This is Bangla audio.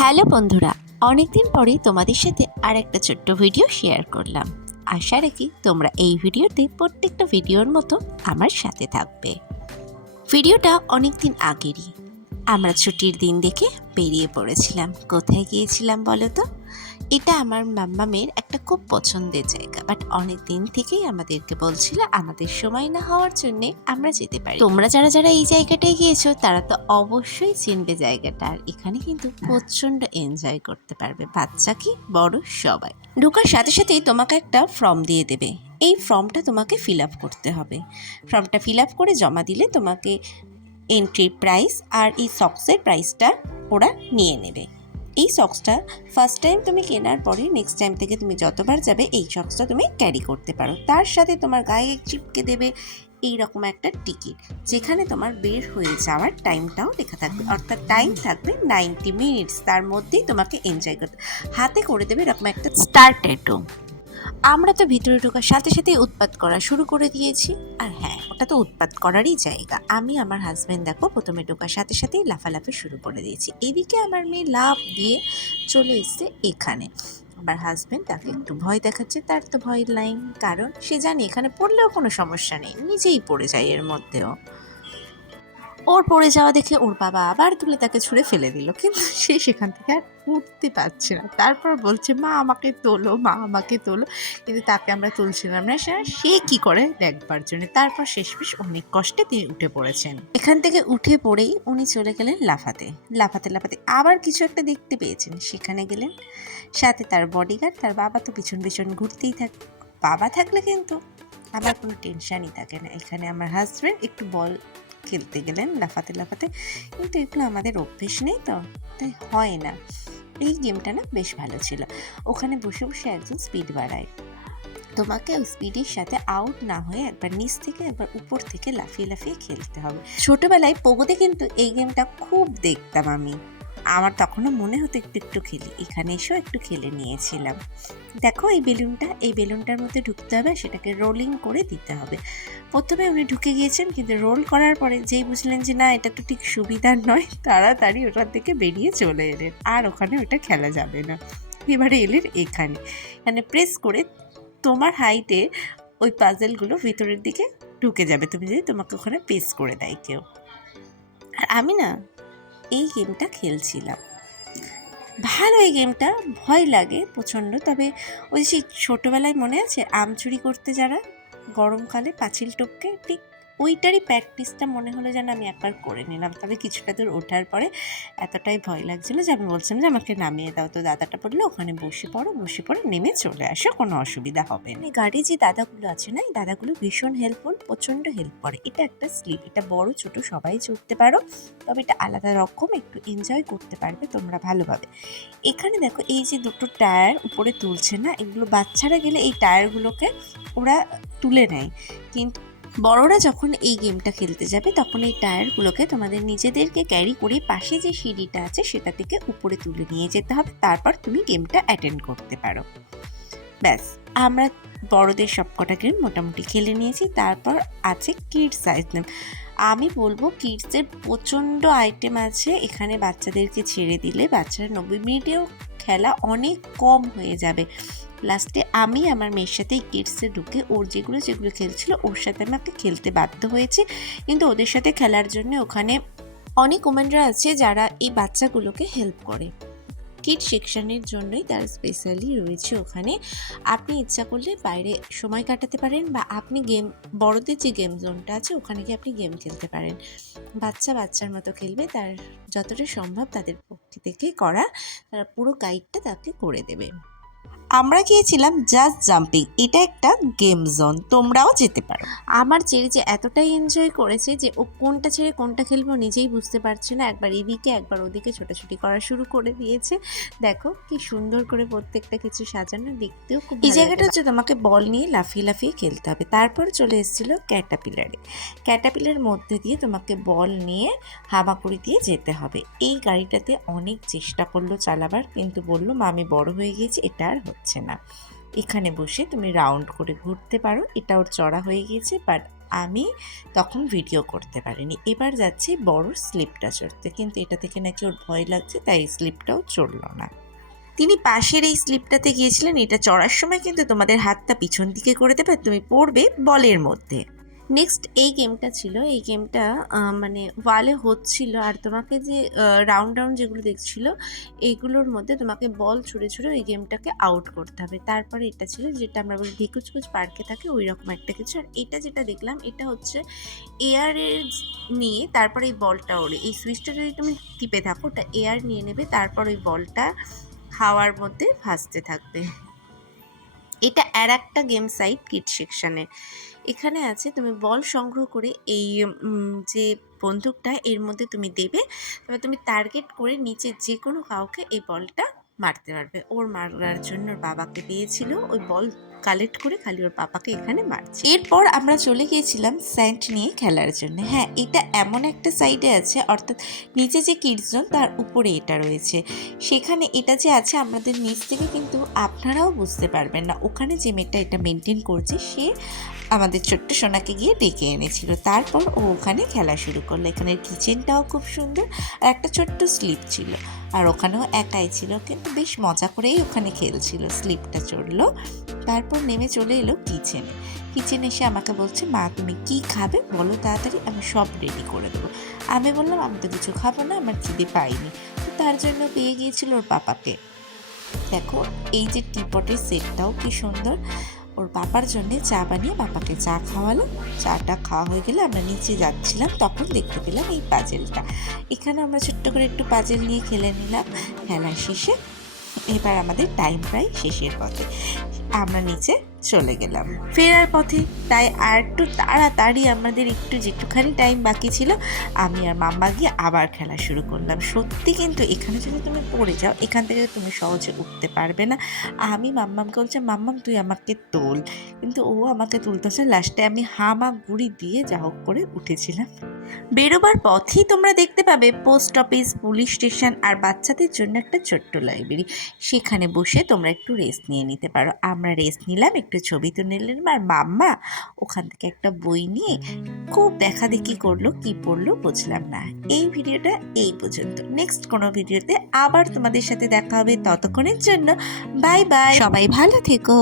হ্যালো বন্ধুরা, অনেকদিন পরেই তোমাদের সাথে আর একটা ছোট্ট ভিডিও শেয়ার করলাম। আশা রাখি তোমরা এই ভিডিওতে প্রত্যেকটা ভিডিওর মতো আমার সাথে থাকবে। ভিডিওটা অনেকদিন আগেরই। আমরা ছুটির দিন দেখে বেরিয়ে পড়েছিলাম। কোথায় গিয়েছিলাম বলো তো? এটা আমার মাম্মামের একটা খুব পছন্দের জায়গা, বাট অনেক দিন থেকেই আমাদেরকে বলছিল আমাদের সময় না হওয়ার জন্য আমরা যেতে পারি। তোমরা যারা যারা এই জায়গাটায় গিয়েছো তারা তো অবশ্যই চিনবে জায়গাটা। আর এখানে কিন্তু প্রচণ্ড এনজয় করতে পারবে, বাচ্চা কি বড় সবাই। ঢোকার সাথে সাথেই তোমাকে একটা ফর্ম দিয়ে দেবে। এই ফর্মটা তোমাকে ফিল আপ করতে হবে। ফর্মটা ফিল আপ করে জমা দিলে তোমাকে এন্ট্রি প্রাইস আর এই সক্সের প্রাইসটা ওরা নিয়ে নেবে। এই সক্সটা ফার্স্ট টাইম তুমি কেনার পরে নেক্সট টাইম থেকে তুমি যতবার যাবে এই সক্সটা তুমি ক্যারি করতে পারো। তার সাথে তোমার গায়ে চিপকে দেবে এইরকম একটা টিকিট, যেখানে তোমার বের হয়ে যাওয়ার টাইমটাও লেখা থাকবে, অর্থাৎ টাইম থাকবে 90 মিনিটস। তার মধ্যেই তোমাকে এনজয় করতে হাতে করে দেবে এরকম একটা স্টার ট্যাটু। আমরা তো ভিতরে ঢোকার সাথে সাথেই উৎপাত করা শুরু করে দিয়েছি। আর হ্যাঁ, ওটা তো উৎপাত করারই জায়গা। আমি আমার হাজব্যান্ড দেখো প্রথমে ঢোকার সাথে সাথেই লাফালাফি শুরু করে দিয়েছি। এদিকে আমার মেয়ে লাফ দিয়ে চলে এসছে এখানে। আমার হাজব্যান্ড তাকে একটু ভয় দেখাচ্ছে, তার তো ভয় লাইন, কারণ সে জানে এখানে পড়লেও কোনো সমস্যা নেই, নিজেই পড়ে যায় এর মধ্যেও। ওর পড়ে যাওয়া দেখে ওর বাবা আবার তুলে তাকে ছুঁড়ে ফেলে দিল, কিন্তু সে সেখান থেকে আর উঠতে পারছে না। তারপর বলছে মা আমাকে তোলো, মা আমাকে তোলো, কিন্তু তাকে আমরা তুলছিলাম না। সে কি করে দেখবার জন্য। তারপর শেষমেশ অনেক কষ্টে তিনি উঠে পড়েছেন। এখান থেকে উঠে পড়েই উনি চলে গেলেন লাফাতে লাফাতে লাফাতে আবার কিছু একটা দেখতে পেয়েছেন, সেখানে গেলেন। সাথে তার বডিগার্ড, তার বাবা তো পিছন পিছন ঘুরতেই থাকে। বাবা থাকলে কিন্তু আবার কোনো টেনশানই থাকে না। এখানে আমার হাজব্যান্ড একটু বল খেলতে গেলেন লাফাতে লাফাতে, কিন্তু এগুলো আমাদের অভ্যেস নেই, তো তাই হয় না। এই গেমটা না বেশ ভালো ছিল। ওখানে বসে বসে একজন স্পিড বাড়ায়, তোমাকে ওই স্পিডের সাথে আউট না হয়ে একবার নিচ থেকে একবার উপর থেকে লাফিয়ে লাফিয়ে খেলতে হবে। ছোটবেলায় পোগোতে কিন্তু এই গেমটা খুব দেখতাম আমি। আমার তখনও মনে হতো একটু একটু খেলি, এখানে এসেও একটু খেলে নিয়েছিলাম। দেখো এই বেলুনটার মধ্যে ঢুকতে হবে, সেটাকে রোলিং করে দিতে হবে। প্রথমে উনি ঢুকে গিয়েছেন, কিন্তু রোল করার পরে যেই বুঝলেন যে না এটা তো ঠিক সুবিধার নয়, তাড়াতাড়ি ওটার থেকে বেরিয়ে চলে এলেন। আর ওখানে ওটা খেলা যাবে না। এবারে এলেন এখানে প্রেস করে তোমার হাইটে ওই পাজেলগুলো ভিতরের দিকে ঢুকে যাবে, তুমি যদি তোমাকে ওখানে প্রেস করে দেয় কেউ। আর আমি না এই গেমটা খেলছিলাম, ভালো এই গেমটা, ভয় লাগে প্রচণ্ড। তবে ওই সেই ছোটোবেলায় মনে আছে আম চুরি করতে যারা গরমকালে পাঁচিল টপকে, ঠিক ওইটারই প্র্যাকটিসটা মনে হলো যেন আমি একবার করে নিলাম। তবে কিছুটা দূর ওঠার পরে এতটাই ভয় লাগছিলো যে আমি বলছিলাম যে আমাকে নামিয়ে দাও। তো দাদাটা বললো ওখানে বসে পড়ো নেমে চলে আসো, কোনো অসুবিধা হবে না। গাড়ি যে দাদাগুলো আছে না, এই দাদাগুলো ভীষণ হেল্পফুল, প্রচণ্ড হেল্প করে। এটা একটা স্লিপ, এটা বড় ছোট সবাই চড়তে পারো, তবে এটা আলাদা রকম, একটু এনজয় করতে পারবে তোমরা ভালোভাবে। এখানে দেখো এই যে দুটো টায়ার উপরে তুলছে না, এগুলো বাচ্চারা গেলে এই টায়ারগুলোকে ওরা তুলে নেয়, কিন্তু বড়রা যখন এই গেমটা খেলতে যাবে তখন এই টায়ারগুলোকে তোমাদের নিজেদেরকে ক্যারি করে পাশে যে সিঁড়িটা আছে সেটা থেকে উপরে তুলে নিয়ে যেতে হবে, তারপর তুমি গেমটা অ্যাটেন্ড করতে পারো। ব্যাস, আমরা বড়দের সবকটা গেম মোটামুটি খেলে নিয়েছি। তারপর আছে কিডস আইটেম। আমি বলবো কিডসের প্রচণ্ড আইটেম আছে এখানে। বাচ্চাদেরকে ছেড়ে দিলে বাচ্চারা 90 মিনিটেও খেলা অনেক কম হয়ে যাবে। লাস্টে আমি আমার মেয়ের সাথে কিডসে ঢুকে ওর যেগুলো খেলছিল ওর সাথে আমাকে খেলতে বাধ্য হয়েছে, কিন্তু ওদের সাথে খেলার জন্য ওখানে অনেক ওমেনরা আছে যারা এই বাচ্চাগুলোকে হেল্প করে। কিড সেকশনের জন্যই তার স্পেশালি রয়েছে ওখানে। আপনি ইচ্ছা করলে বাইরে সময় কাটাতে পারেন, বা আপনি বড়দের যে গেম জোনটা আছে ওখানে গিয়ে আপনি গেম খেলতে পারেন। বাচ্চার মতো খেলবে, তার যতটা সম্ভব তাদের পক্ষে থেকে করা, তারা পুরো গাইডটা তাকে করে দেবে। আমরা গিয়েছিলাম জাস্ট জাম্পিং, এটা একটা গেম জোন, তোমরাও যেতে পারো। আমার ছেলে যে এতটাই এনজয় করেছে যে ও কোনটা ছেড়ে কোনটা খেলবো নিজেই বুঝতে পারছে না, একবার এদিকে একবার ওদিকে ছোটাছুটি করা শুরু করে দিয়েছে। দেখো কি সুন্দর করে প্রত্যেকটা কিছু সাজানো, দেখতেও খুব। এই জায়গাটা হচ্ছে তোমাকে বল নিয়ে লাফিয়ে লাফিয়ে খেলতে হবে। তারপর চলে এসেছিল ক্যাটাপিলারের মধ্যে দিয়ে তোমাকে বল নিয়ে হামাগুড়ি দিয়ে যেতে হবে। এই গাড়িটাতে অনেক চেষ্টা করলো চালাবার, কিন্তু বললো মা আমি বড় হয়ে গিয়েছি, এটা আর হচ্ছে না। এখানে বসে তুমি রাউন্ড করে ঘুরতে পারো, এটা ওর চড়া হয়ে গিয়েছে, বাট আমি তখন ভিডিও করতে পারিনি। এবার যাচ্ছি বড় স্লিপটা চড়তে, কিন্তু এটা থেকে নাকি ওর ভয় লাগছে, তাই স্লিপটাও চড়ল না। তিনি পাশের এই স্লিপটাতে গিয়েছিলেন। এটা চড়ার সময় কিন্তু তোমাদের হাতটা পিছন দিকে করে দেবে, তুমি পড়বে বলের মধ্যে। নেক্সট এই গেমটা ছিল, এই গেমটা মানে ওয়ালে হচ্ছিল, আর তোমাকে যে রাউন্ড রাউন্ড যেগুলো দেখছিল এইগুলোর মধ্যে তোমাকে বল ছুঁড়ে ছুঁড়ে ওই গেমটাকে আউট করতে হবে। তারপরে এটা ছিল যেটা আমরা বলি ঢেকুচকুচ পার্কে থাকে ওই রকম একটা কিছু। আর এটা যেটা দেখলাম এটা হচ্ছে এয়ারের নিয়ে তারপরে এই বলটা ওড়ে, এই সুইচটা যদি তুমি টিপে থাকো ওটা এয়ার নিয়ে নেবে, তারপর ওই বলটা হাওয়ার মধ্যে ভাসতে থাকবে। এটা আর একটা গেম সাইট কিড সেকশানে। এখানে আছে তুমি বল সংগ্রহ করে এই যে বন্দুকটা এর মধ্যে তুমি দেবে, তবে তুমি টার্গেট করে নিচে যে কোনো কাউকে এই বলটা মারতে পারবে। ওর মারার জন্য ওর বাবাকে পেয়েছিল, ওই বল কালেক্ট করে খালি ওর পাপাকে এখানে মারছে। এরপর আমরা চলে গিয়েছিলাম স্যান্ড নিয়ে খেলার জন্য। হ্যাঁ, এটা এমন একটা সাইডে আছে, অর্থাৎ নিচে যে কিডস জোন তার উপরে এটা রয়েছে। সেখানে এটা যে আছে আমাদের নিচ থেকে কিন্তু আপনারাও বুঝতে পারবেন না। ওখানে যে মেয়েটা এটা মেনটেন করছে সে আমাদের ছোট্ট সোনাকে গিয়ে ডেকে এনেছিল। তারপর ও ওখানে খেলা শুরু করলো। এখানের কিচেনটাও খুব সুন্দর, আর একটা ছোট্ট স্লিপ ছিল, আর ওখানেও একাই ছিল, কিন্তু বেশ মজা করেই ওখানে খেলছিল। স্লিপটা চড়লো, তারপর নেমে চলে এলো কিচেনে। কিচেনে এসে আমাকে বলছে, মা তুমি কি খাবে বলো তাড়াতাড়ি, আমি সব রেডি করে দেবো। আমি বললাম আমি তো কিছু খাবো না, আমার খিদে পাইনি। তো তার জন্য পেয়ে গিয়েছিল ওর পাপাকে। দেখো এই যে টিপটের সেটটাও কি সুন্দর। ওর পাপার জন্যে চা বানিয়ে পাপাকে চা খাওয়ালো। চাটা খাওয়া হয়ে গেলে আমরা নিচে যাচ্ছিলাম, তখন দেখতে পেলাম এই পাজেলটা। এখানে আমরা ছোট্ট করে একটু পাজেল নিয়ে খেলে নিলাম। খেলা শেষে এবার আমাদের টাইম প্রায় শেষের পথে, আমরা নিচে চলে গেলাম ফেরার পথে। তাই আর একটু তাড়াতাড়ি আমাদের একটু যেটুখানি টাইম বাকি ছিল আমি আর মাম্মা গিয়ে আবার খেলা শুরু করলাম। সত্যি কিন্তু এখানে যদি তুমি পড়ে যাও এখান থেকে তুমি সহজে উঠতে পারবে না। আমি মাম্মামকে বলছি, মাম্মাম তুই আমাকে তোল, কিন্তু ও আমাকে তুলতেছে। লাস্টে আমি হামা গুড়ি দিয়ে যা হোক করে উঠেছিলাম। বেরোবার পথেই তোমরা দেখতে পাবে পোস্ট অফিস, পুলিশ স্টেশন আর বাচ্চাদের জন্য একটা ছোট্ট লাইব্রেরি। সেখানে বসে তোমরা একটু রেস্ট নিয়ে নিতে পারো। আমরা রেস্ট নিলাম, একটু ছবি তো নিলাম, আর মাম্মা ওখান থেকে একটা বই নিয়ে খুব দেখাদেখি করলো, কি পড়লো বুঝলাম না। এই ভিডিওটা এই পর্যন্ত। নেক্সট কোনো ভিডিওতে আবার তোমাদের সাথে দেখা হবে। ততক্ষণের জন্য বাই বাই, সবাই ভালো থেকো।